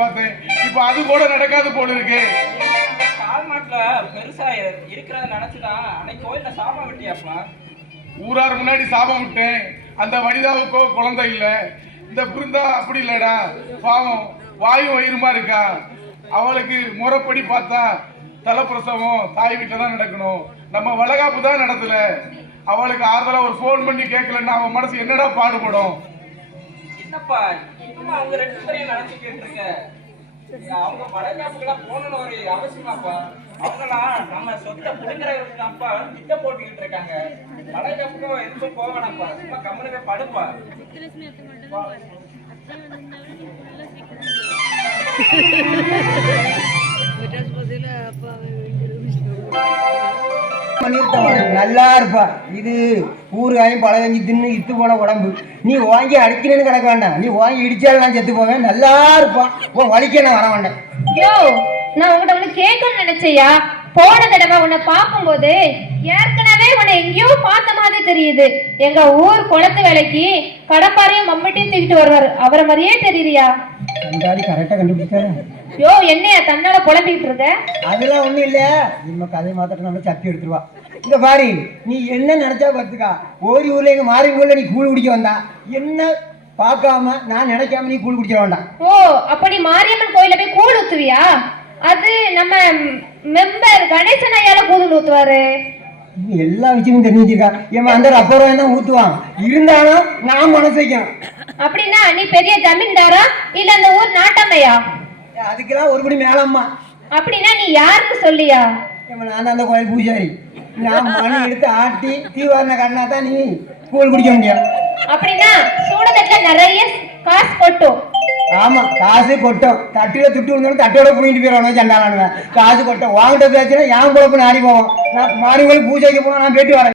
பார்த்தேன் இப்ப அது கூட நடக்காது போல இருக்கு. கால் மாட்டுல பெருசா இருக்கிறத நினைச்சுதான் அன்னைக்கு கோயில்ல சாபம் விட்டியாப்பா. ஊரார் முன்னாடி சாபம் விட்டேன். அந்த வனிதாவுக்கோ குழந்தை இல்ல. இந்த பிருந்தா அப்படி இல்லடா. பாவம். வாயு வயிறுமா இருக்கா? அவளுக்கு முறைப்படி பார்த்தா தலைப்பிரசவம் தாய் வீட்டில் தான் நடக்கணும். நம்ம வளகாப்பு தான் நடத்தல. அவளுக்கு ஆறுதலா ஒரு ஃபோன் பண்ணி கேட்கலன்னா அவன் மனசு என்னடா பாடுபடும்? என்னப்பா? இன்னும் அவங்க ரெண்டு பேரையும் நினைச்சுக்கிட்டு இருக்க அவங்க வடகாப்புக்கெல்லாம் போகணும்னு ஒரு அவசியமாப்பா. அவங்களாம் நம்ம சொத்தை தான்ப்பா திட்டம் போட்டுக்கிட்டு இருக்காங்க. வடகாப்புக்கும் எதுக்கும் போக வேணாம்ப்பா. சும்மா கம்மனுமே படுப்பா. நல்லா இருப்பா. இது ஊறுகாயும் பழகஞ்சி தின்னு இத்து போன உடம்பு. நீ வாங்கி அடிக்கிறேன்னு கிடக்க வேண்டாம். நீ வாங்கி இடிச்சாலும் நான் செத்து போவேன். நல்லா இருப்பா. ஓ வலிக்க நான் வர வேண்டாம். யோ நான் உங்ககிட்ட ஒண்ணு கேட்கணும்னு நினைச்சையா? போன தடவை உன்னை பார்க்கும்போது ஏற்கனவே உன்னை எங்கேயோ பார்த்த மாதிரி தெரியுது. எங்க ஊர் குளத்து வேலைக்கு கடப்பாரையும் மம்மட்டியும் தூக்கிட்டு வருவாரு. அவரை மாதிரியே ஆளு கரெக்டாக கண்டுபிடிச்சாரு. யோ என்னையா தன்னால புலம்பிக்கிட்டு இருக்க? அதெல்லாம் ஒன்றும் இல்லை. நம்ம கதையை மாத்திரம் நம்ம சப்பி எடுத்துருவா. இங்க பாரு நீ என்ன நினைச்சா பார்த்துக்கா ஒரு ஊர்ல எங்க மாறி ஊர்ல நீ கூழ் குடிக்க வந்தா. என்ன பார்க்காம நான் நினைக்காம நீ கூழ் குடிக்க வேண்டாம். ஓ அப்ப நீ மாரியம்மன் கோயில போய் கூழ் ஊத்துவியா? அது நம்ம மெம்பர் கணேசன் ஐயால கூழ் ஊத்துவாரு. எல்லா விஷயமும் தெரிஞ்சு வச்சிருக்கா ஏமா அந்த வாங்கி தான் ஊத்துவான். இருந்தாலும் நான் மனசு வைக்கணும். அப்படின்னா நீ பெரிய ஜமீன்தாரா? இல்ல அந்த ஊர் நாட்டம்மையா? அதுக்கெல்லாம் ஒருபடி மேலம்மா. அப்படின்னா நீ யாருன்னு சொல்லியா? நான் அந்த கோயில் பூஜாரி. நான் மணி எடுத்து ஆட்டி தீவாரண கண்ணா தான் நீ கூழ் குடிக்க முடியும். அப்படின்னா சூடதட்டுல நிறைய காசு கொட்டும். ஆமா காசு கொட்டும். தட்டில துட்டு இருந்தாலும் தட்டோட புடிங்கிட்டு போயிடுவானு சண்டாளானுவேன் காசு கொட்டும். வாங்கிட்ட பேச்சுனா என் பொழப்பு நாடி போவோம் நான் மாறி பூஜைக்கு போனா நான் போயிட்டு வரேன்.